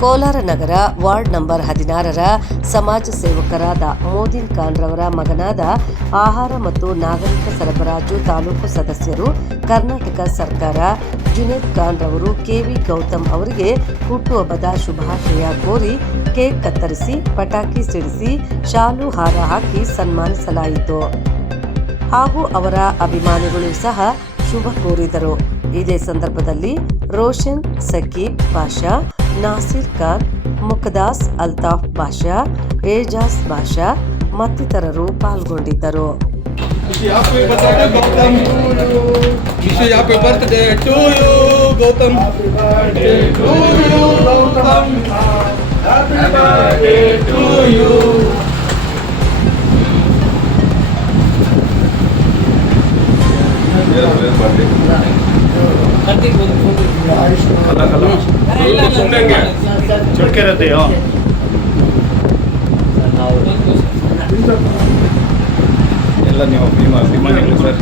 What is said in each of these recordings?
ಕೋಲಾರ ನಗರ ward number 16ರ ಸಮಾಜ ಸೇವಕರಾದ ಮೋದಿನ್ ಖಾನ್ ರವರ ಮಗನಾದ ಆಹಾರ ಮತ್ತು ನಾಗರಿಕ ಸರಬರಾಜು ತಾಲೂಕು ಸದಸ್ಯರು ಕರ್ನಾಟಕ ಸರ್ಕಾರ ಜುನೇದ್ ಖಾನ್ ರವರು ಕೆವಿ ಗೌತಮ್ ಅವರಿಗೆ ಹುಟ್ಟುಹಬ್ಬದ ಶುಭಾಶಯ ಕೋರಿ ಕೇಕ್ ಕತ್ತರಿಸಿ ಪಟಾಕಿ ಸಿಡಿಸಿ ಶಾಲು ಹಾರ ಹಾಕಿ ಸನ್ಮಾನಿಸಲಾಯಿತು. ಹಾಗೂ ಅವರ ಅಭಿಮಾನಿಗಳು ಸಹ ಶುಭ ಕೋರಿದರು. ಇದೇ ಸಂದರ್ಭದಲ್ಲಿ ರೋಷನ್ ಸಕೀಬ್ ಬಾಷಾ, ನಾಸಿರ್ ಖಾನ್, ಮುಕದಾಸ್ ಅಲ್ತಾಫ್ ಬಾಷಾ, ಏಜಾಜ್ ಬಾಷಾ ಮತ್ತಿತರರು ಪಾಲ್ಗೊಂಡಿದ್ದರು. ಚುಟ್ಕಿರತ್ತೆಯೋ ಎಲ್ಲ ನೀವು ಅಭಿಮಾನಿಗಳು ಸರ್.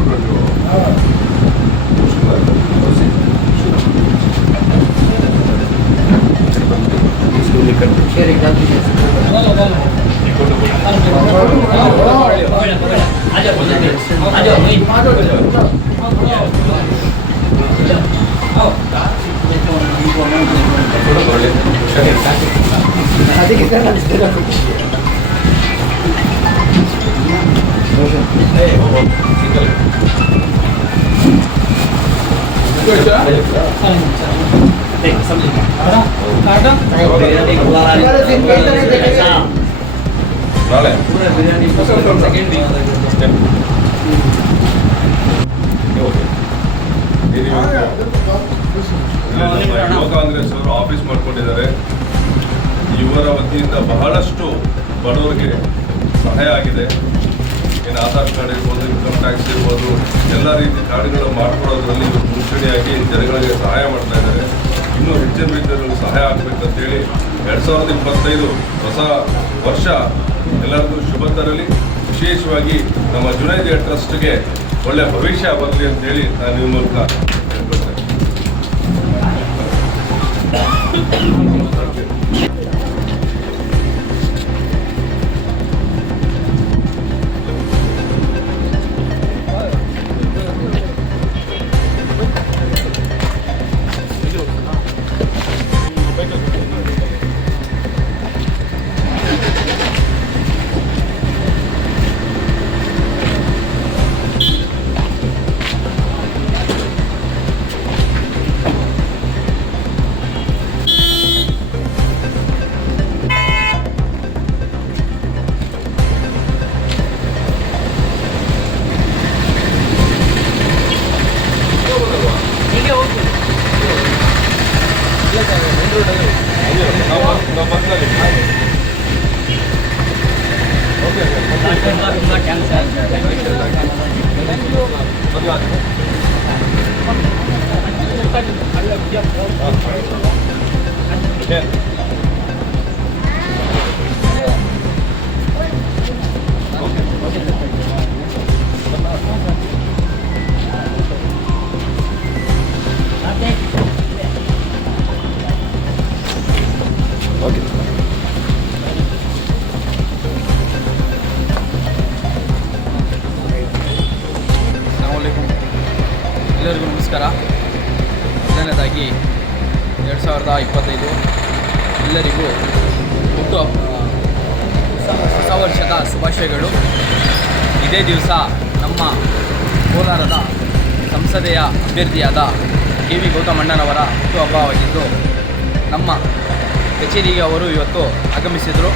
ಯುವ ಕಾಂಗ್ರೆಸ್ ಅವರು ಆಫೀಸ್ ಮಾಡ್ಕೊಂಡಿದ್ದಾರೆ. ಇವರ ವತಿಯಿಂದ ಬಹಳಷ್ಟು ಬಡವರಿಗೆ ಸಹಾಯ ಆಗಿದೆ. ಏನು ಆಧಾರ್ ಕಾರ್ಡ್ ಇರ್ಬೋದು, ಇನ್ಕಮ್ ಟ್ಯಾಕ್ಸ್ ಇರ್ಬೋದು, ಎಲ್ಲ ರೀತಿ ಕಾರ್ಡ್ಗಳು ಮಾಡಿಕೊಡೋದ್ರಲ್ಲಿ ಇವರು ಮುಂಚೂಣಿಯಾಗಿ ಜನಗಳಿಗೆ ಸಹಾಯ ಮಾಡ್ತಾ ಇದ್ದಾರೆ. ಇನ್ನೂ ಹೆಚ್ಚಿನ ರೀತಿಯಲ್ಲಿ ಸಹಾಯ ಆಗಬೇಕಂತೇಳಿ 2025 ಹೊಸ ವರ್ಷ ಎಲ್ಲರಿಗೂ ಶುಭ ತರಲಿ. ವಿಶೇಷವಾಗಿ ನಮ್ಮ ಜುನೈದ್ ಟ್ರಸ್ಟ್ಗೆ ಒಳ್ಳೆಯ ಭವಿಷ್ಯ ಬರಲಿ ಅಂತೇಳಿ ನಾನು ಈ ಮೂಲಕ ಹೇಳ್ಕೊಳ್ತೇನೆ. ಎಲ್ಲರಿಗೂ ನಮಸ್ಕಾರ. ಮೊದಲನೇದಾಗಿ 2025 ಎಲ್ಲರಿಗೂ ಹೊಸ ವರ್ಷದ ಶುಭಾಶಯಗಳು. ಇದೇ ದಿವಸ ನಮ್ಮ ಕೋಲಾರದ ಸಂಸದೆಯ ಅಭ್ಯರ್ಥಿಯಾದ ಕೆವಿ ಗೌತಮ್ ಅಣ್ಣನವರ ಹುಟ್ಟುಹಬ್ಬವಾಗಿದ್ದು ನಮ್ಮ ಕಚೇರಿಗೆ ಅವರು ಇವತ್ತು ಆಗಮಿಸಿದರು.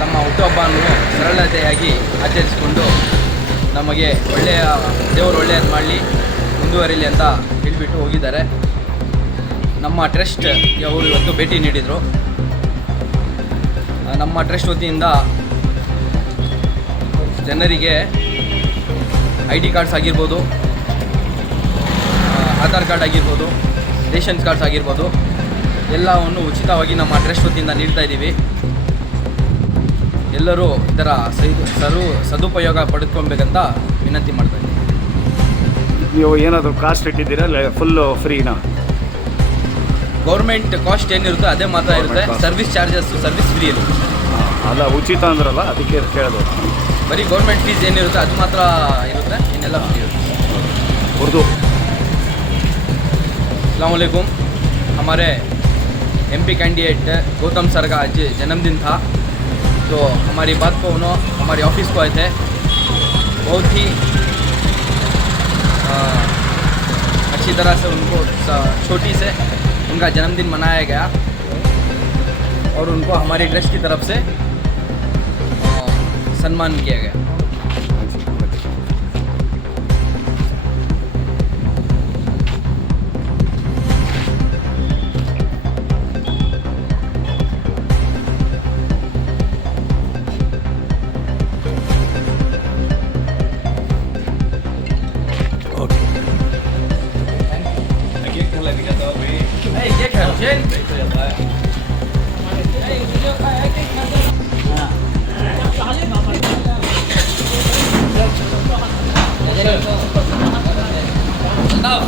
ತಮ್ಮ ಹುಟ್ಟುಹಬ್ಬವನ್ನು ಸರಳತೆಯಾಗಿ ಆಚರಿಸಿಕೊಂಡು ನಮಗೆ ದೇವರು ಒಳ್ಳೆಯದು ಮಾಡಲಿ, ಮುಂದುವರಿಲಿ ಅಂತ ಹೇಳಿಬಿಟ್ಟು ಹೋಗಿದ್ದಾರೆ. ನಮ್ಮ ಟ್ರಸ್ಟ್ಗೆ ಅವರು ಇವತ್ತು ಭೇಟಿ ನೀಡಿದರು. ನಮ್ಮ ಟ್ರಸ್ಟ್ ವತಿಯಿಂದ ಜನರಿಗೆ ID ಕಾರ್ಡ್ಸ್ ಆಗಿರ್ಬೋದು, ಆಧಾರ್ ಕಾರ್ಡ್ ಆಗಿರ್ಬೋದು, ರೇಷನ್ ಕಾರ್ಡ್ಸ್ ಆಗಿರ್ಬೋದು, ಎಲ್ಲವನ್ನು ಉಚಿತವಾಗಿ ನಮ್ಮ ಟ್ರಸ್ಟ್ ವತಿಯಿಂದ ನೀಡ್ತಾ ಇದ್ದೀವಿ. ಎಲ್ಲರೂ ಇದರ ಸದುಪಯೋಗ ಪಡೆದುಕೊಳ್ಬೇಕಂತ ವಿನಂತಿ ಮಾಡ್ತಾ ಇದ್ದೀವಿ. ನೀವು ಏನಾದರೂ ಕಾಸ್ಟ್ ಇಟ್ಟಿದ್ದೀರಾ, ಫುಲ್ಲು ಫ್ರೀನಾ? ಗೌರ್ಮೆಂಟ್ ಕಾಸ್ಟ್ ಏನಿರುತ್ತೋ ಅದೇ ಮಾತ್ರ ಇರುತ್ತೆ. Government cost. Service charges service free ಇರುತ್ತೆ. ಅಲ್ಲ ಉಚಿತ ಅಂದ್ರಲ್ಲ ಅದಕ್ಕೆ ಕೇಳೋದು. ಬರೀ ಗೌರ್ಮೆಂಟ್ ಫೀಸ್ ಏನಿರುತ್ತೆ ಅದು ಮಾತ್ರ ಇರುತ್ತೆ, ಇನ್ನೆಲ್ಲ ಫ್ರೀ ಇರುತ್ತೆ. ಉರ್ದು. अस्सलाम वालेकुम. हमारे एमपी कैंडिडेट गौतम सर का आज जन्मदिन था, तो हमारी बात को उन्होंने हमारे ऑफिस को आए थे. बहुत ही अच्छी तरह से उनको छोटी से उनका जन्मदिन मनाया गया और उनको हमारी ट्रस्ट की तरफ से सम्मान किया गया. Hey, ये क्या है? Stop.